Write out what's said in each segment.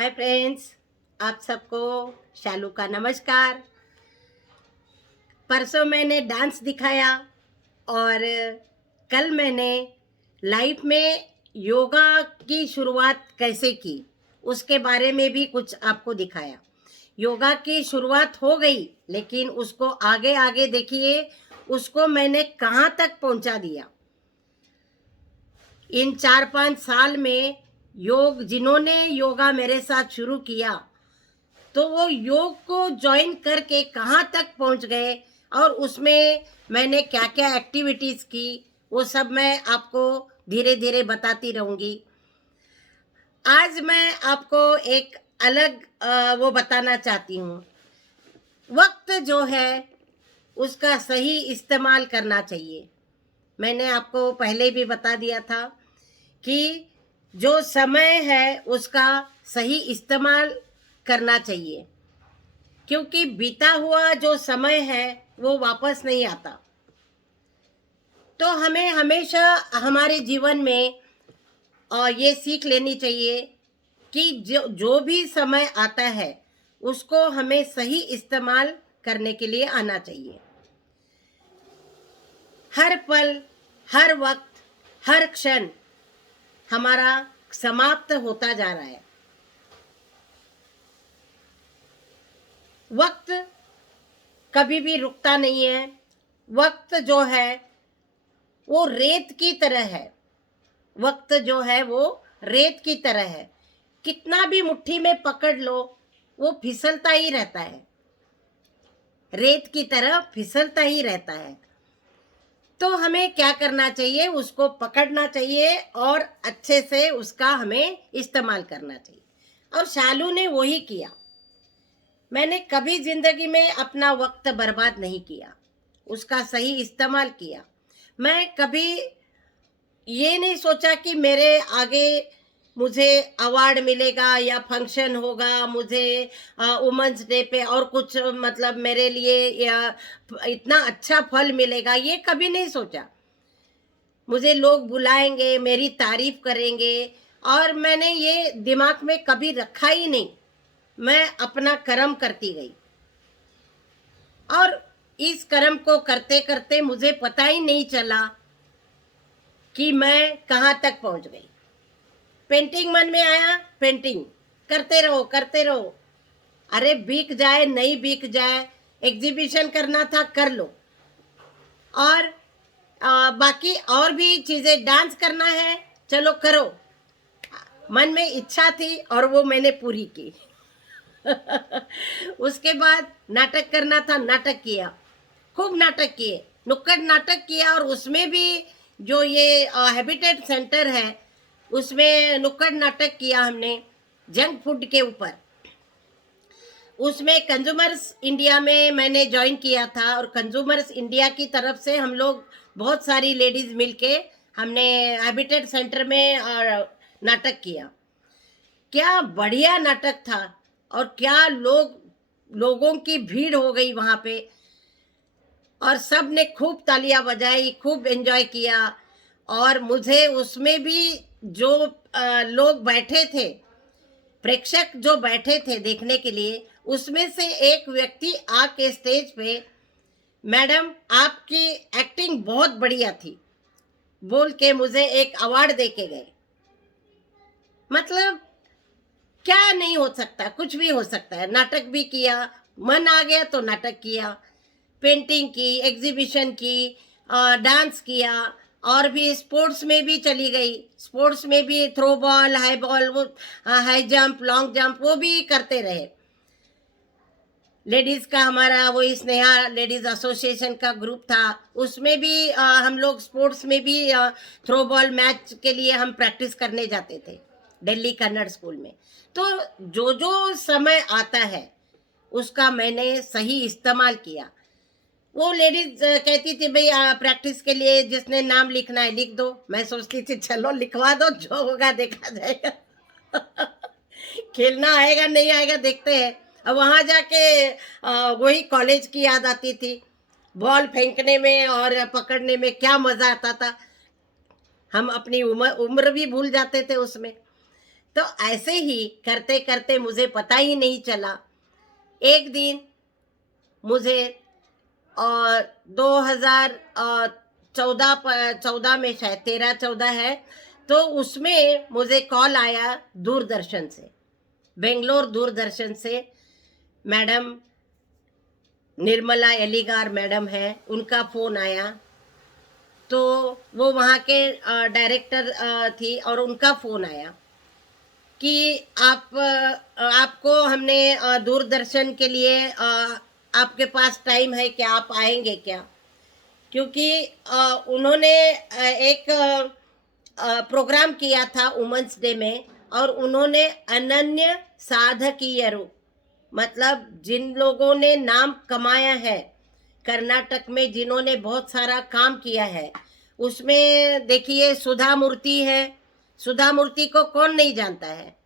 Hi friends, आप सबको शालू का नमस्कार। परसों मैंने डांस दिखाया और कल मैंने लाइफ में योगा की शुरुआत कैसे की उसके बारे में भी कुछ आपको दिखाया। योगा की शुरुआत हो गई, लेकिन उसको आगे आगे देखिए, उसको मैंने कहाँ तक पहुँचा दिया। इन 4-5 साल में जिन्होंने योगा मेरे साथ शुरू किया, तो वो योग को ज्वाइन करके कहाँ तक पहुँच गए और उसमें मैंने क्या क्या एक्टिविटीज़ की, वो सब मैं आपको धीरे धीरे बताती रहूँगी। आज मैं आपको एक अलग वो बताना चाहती हूँ। वक्त जो है उसका सही इस्तेमाल करना चाहिए। मैंने आपको पहले भी बता दिया था कि जो समय है उसका सही इस्तेमाल करना चाहिए, क्योंकि बीता हुआ जो समय है वो वापस नहीं आता। तो हमें हमेशा हमारे जीवन में ये सीख लेनी चाहिए कि जो भी समय आता है उसको हमें सही इस्तेमाल करने के लिए आना चाहिए। हर पल, हर वक्त, हर क्षण हमारा समाप्त होता जा रहा है। वक्त कभी भी रुकता नहीं है। वक्त जो है वो रेत की तरह है। वक्त जो है वो रेत की तरह है। कितना भी मुट्ठी में पकड़ लो, वो फिसलता ही रहता है। रेत की तरह फिसलता ही रहता है। तो हमें क्या करना चाहिए? उसको पकड़ना चाहिए और अच्छे से उसका हमें इस्तेमाल करना चाहिए। और शालू ने वही किया। मैंने कभी जिंदगी में अपना वक्त बर्बाद नहीं किया, उसका सही इस्तेमाल किया। मैं कभी ये नहीं सोचा कि मेरे आगे मुझे अवार्ड मिलेगा या फंक्शन होगा, मुझे वुमेंस डे पे और कुछ मतलब मेरे लिए या इतना अच्छा फल मिलेगा, ये कभी नहीं सोचा। मुझे लोग बुलाएंगे, मेरी तारीफ करेंगे, और मैंने ये दिमाग में कभी रखा ही नहीं। मैं अपना कर्म करती गई और इस कर्म को करते करते मुझे पता ही नहीं चला कि मैं कहाँ तक पहुँच गई। पेंटिंग मन में आया, पेंटिंग करते रहो करते रहो। अरे बिक जाए नहीं बिक जाए, एग्जीबिशन करना था कर लो। और बाकी और भी चीज़ें, डांस करना है चलो करो। मन में इच्छा थी और वो मैंने पूरी की। उसके बाद नाटक करना था, नाटक किया, खूब नाटक किए, नुक्कड़ नाटक किया। और उसमें भी जो ये हैबिटेट सेंटर है उसमें नुक्कड़ नाटक किया हमने जंक फूड के ऊपर। उसमें कंज्यूमर्स इंडिया में मैंने ज्वाइन किया था और कंज्यूमर्स इंडिया की तरफ से हम लोग बहुत सारी लेडीज़ मिलके हमने हैबिटेट सेंटर में नाटक किया। क्या बढ़िया नाटक था और क्या लोगों की भीड़ हो गई वहाँ पे, और सब ने खूब तालियां बजाई, खूब एंजॉय किया। और मुझे उसमें भी जो लोग बैठे थे, प्रेक्षक जो बैठे थे देखने के लिए, उसमें से एक व्यक्ति आके स्टेज पे, मैडम आपकी एक्टिंग बहुत बढ़िया थी, बोल के मुझे एक अवार्ड दे के गए। मतलब क्या नहीं हो सकता, कुछ भी हो सकता है। नाटक भी किया, मन आ गया तो नाटक किया, पेंटिंग की, एग्जीबिशन की, डांस किया, और भी स्पोर्ट्स में भी चली गई। स्पोर्ट्स में भी थ्रो बॉल, हाई बॉल, वो हाई जंप, लॉन्ग जंप, वो भी करते रहे। लेडीज़ का हमारा वही स्नेहा लेडीज़ एसोसिएशन का ग्रुप था, उसमें भी हम लोग स्पोर्ट्स में भी थ्रो बॉल मैच के लिए हम प्रैक्टिस करने जाते थे दिल्ली कन्नड़ स्कूल में। तो जो जो समय आता है उसका मैंने सही इस्तेमाल किया। वो लेडीज कहती थी भाई प्रैक्टिस के लिए जिसने नाम लिखना है लिख दो। मैं सोचती थी चलो लिखवा दो, जो होगा देखा जाएगा। खेलना आएगा नहीं आएगा देखते हैं। अब वहाँ जाके वही कॉलेज की याद आती थी। बॉल फेंकने में और पकड़ने में क्या मज़ा आता था। हम अपनी उम्र भी भूल जाते थे उसमें। तो ऐसे ही करते करते मुझे पता ही नहीं चला। एक दिन मुझे 2014 में, शायद 13-14 है, तो उसमें मुझे कॉल आया दूरदर्शन से, बेंगलोर दूरदर्शन से। मैडम निर्मला एलिगार मैडम है, उनका फ़ोन आया। तो वो वहाँ के डायरेक्टर थी, और उनका फ़ोन आया कि आपको हमने दूरदर्शन के लिए आपके पास टाइम है क्या, आप आएंगे क्या? क्योंकि उन्होंने एक प्रोग्राम किया था वुमेन्स डे में, और उन्होंने अनन्य साधकीयरू, मतलब जिन लोगों ने नाम कमाया है कर्नाटक में, जिन्होंने बहुत सारा काम किया है, उसमें देखिए सुधा मूर्ति है। सुधा मूर्ति को कौन नहीं जानता है,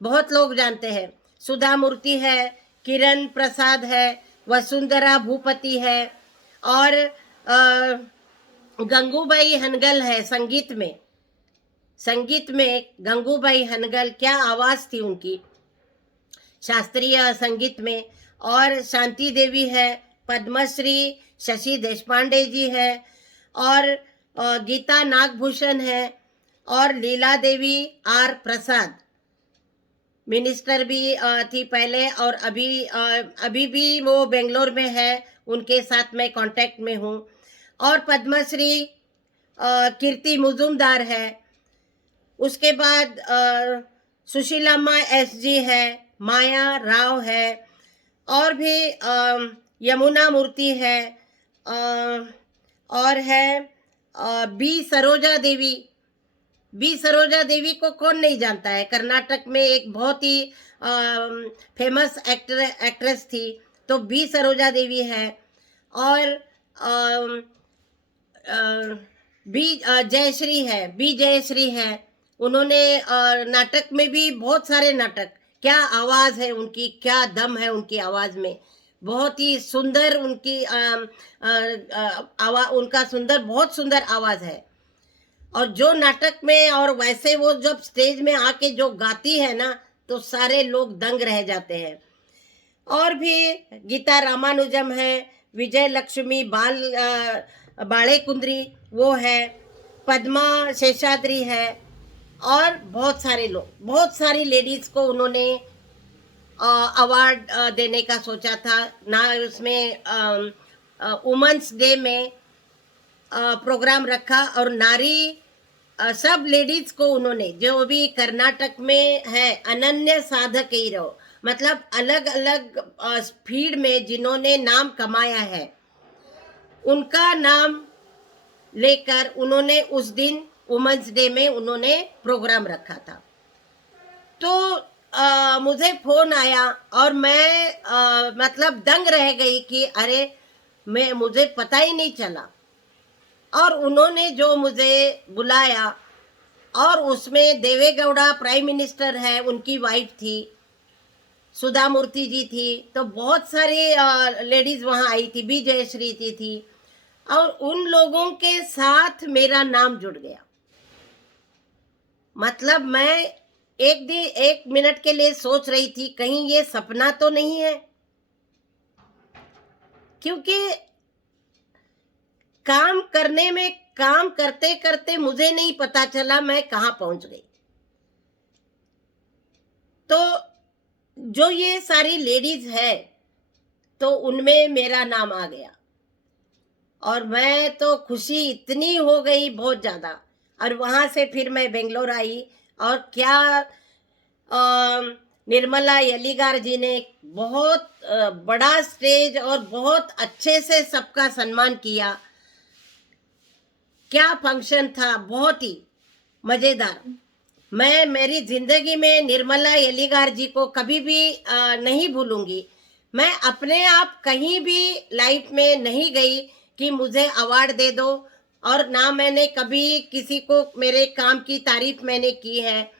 बहुत लोग जानते हैं। सुधा मूर्ति है, किरण प्रसाद है, वसुंधरा भूपति है, और गंगूबाई हनगल है। संगीत में गंगूबाई हनगल, क्या आवाज़ थी उनकी शास्त्रीय संगीत में। और शांति देवी है, पद्मश्री शशि देशपांडे जी है, और गीता नागभूषण है, और Leela Devi are Prasad minister भी थी पहले, और अभी भी वो बेंगलोर में है, उनके साथ मैं कांटेक्ट में हूँ। और पद्मश्री कीर्ति मुजुमदार है। उसके बाद सुशीलाम्मा एसजी है, माया राव है, और भी यमुना मूर्ति है, और है बी सरोजा देवी को कौन नहीं जानता है। कर्नाटक में एक बहुत ही फेमस एक्ट्रेस थी, तो बी सरोजा देवी है। और बी जयश्री है। उन्होंने नाटक में भी बहुत सारे नाटक, क्या आवाज़ है उनकी, क्या दम है उनकी आवाज़ में, बहुत ही सुंदर उनकी उनका बहुत सुंदर आवाज़ है। और जो नाटक में, और वैसे वो जब स्टेज में आके जो गाती है ना, तो सारे लोग दंग रह जाते हैं। और भी गीता रामानुजम है, विजय लक्ष्मी बाळे कुंद्री वो है, पद्मा शेषाद्री है, और बहुत सारे लोग, बहुत सारी लेडीज़ को उन्होंने अवार्ड देने का सोचा था ना। उसमें वुमेन्स डे में प्रोग्राम रखा, और नारी सब लेडीज़ को उन्होंने, जो भी कर्नाटक में है अनन्य साधक ही रहो, मतलब अलग अलग फील्ड में जिन्होंने नाम कमाया है, उनका नाम लेकर उन्होंने उस दिन वुमेन्स डे में उन्होंने प्रोग्राम रखा था। तो मुझे फ़ोन आया, और मैं मतलब दंग रह गई कि अरे, मुझे पता ही नहीं चला। और उन्होंने जो मुझे बुलाया, और उसमें देवेगौड़ा प्राइम मिनिस्टर है, उनकी वाइफ थी, सुधा मूर्ति जी थी, तो बहुत सारी लेडीज़ वहाँ आई थी, बी जयश्री थी, और उन लोगों के साथ मेरा नाम जुड़ गया। मतलब मैं एक मिनट के लिए सोच रही थी कहीं ये सपना तो नहीं है, क्योंकि काम करते करते मुझे नहीं पता चला मैं कहाँ पहुंच गई। तो जो ये सारी लेडीज है, तो उनमें मेरा नाम आ गया, और मैं तो खुशी इतनी हो गई बहुत ज़्यादा। और वहाँ से फिर मैं बेंगलोर आई, और क्या निर्मला एलिगार जी ने बहुत बड़ा स्टेज और बहुत अच्छे से सबका सम्मान किया। क्या फंक्शन था, बहुत ही मज़ेदार। मैं मेरी ज़िंदगी में निर्मला एलिगार जी को कभी भी नहीं भूलूंगी। मैं अपने आप कहीं भी लाइफ में नहीं गई कि मुझे अवार्ड दे दो, और ना मैंने कभी किसी को मेरे काम की तारीफ मैंने की है।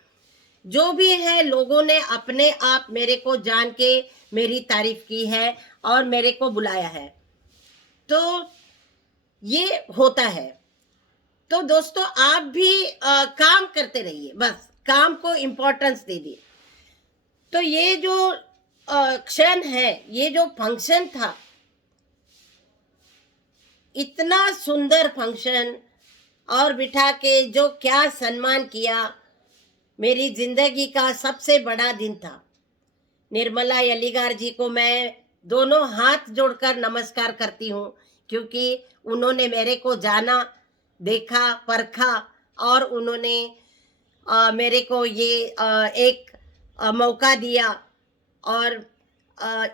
जो भी है, लोगों ने अपने आप मेरे को जान के मेरी तारीफ की है और मेरे को बुलाया है। तो ये होता है। तो दोस्तों, आप भी काम करते रहिए, बस काम को इम्पोर्टेंस दे दी। तो ये जो क्षण है, ये जो फंक्शन था, इतना सुंदर फंक्शन, और बिठा के जो क्या सम्मान किया, मेरी जिंदगी का सबसे बड़ा दिन था। निर्मला यलीगार जी को मैं दोनों हाथ जोड़कर नमस्कार करती हूँ, क्योंकि उन्होंने मेरे को जाना, देखा, परखा, और उन्होंने मेरे को ये एक मौका दिया, और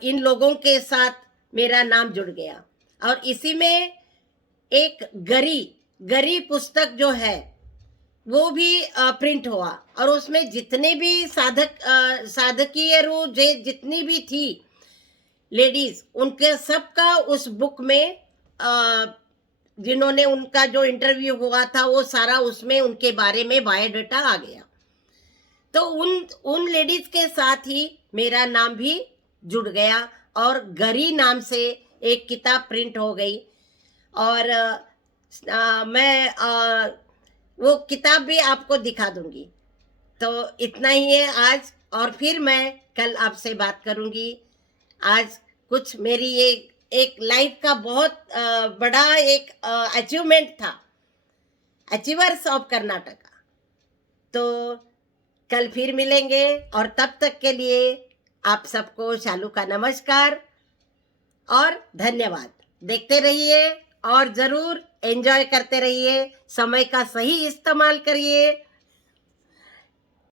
इन लोगों के साथ मेरा नाम जुड़ गया। और इसी में एक गरी गरी पुस्तक जो है वो भी प्रिंट हुआ, और उसमें जितने भी साधकीय जितनी भी थी लेडीज, उनके सबका उस बुक में जिन्होंने उनका जो इंटरव्यू हुआ था वो सारा उसमें उनके बारे में बायोडाटा आ गया। तो उन लेडीज के साथ ही मेरा नाम भी जुड़ गया, और गरी नाम से एक किताब प्रिंट हो गई। और मैं वो किताब भी आपको दिखा दूंगी। तो इतना ही है आज, और फिर मैं कल आपसे बात करूंगी। आज कुछ मेरी एक लाइफ का बहुत बड़ा एक अचीवमेंट था, अचीवर्स ऑफ कर्नाटका। तो कल फिर मिलेंगे, और तब तक के लिए आप सबको शालू का नमस्कार और धन्यवाद। देखते रहिए और ज़रूर एंजॉय करते रहिए, समय का सही इस्तेमाल करिए।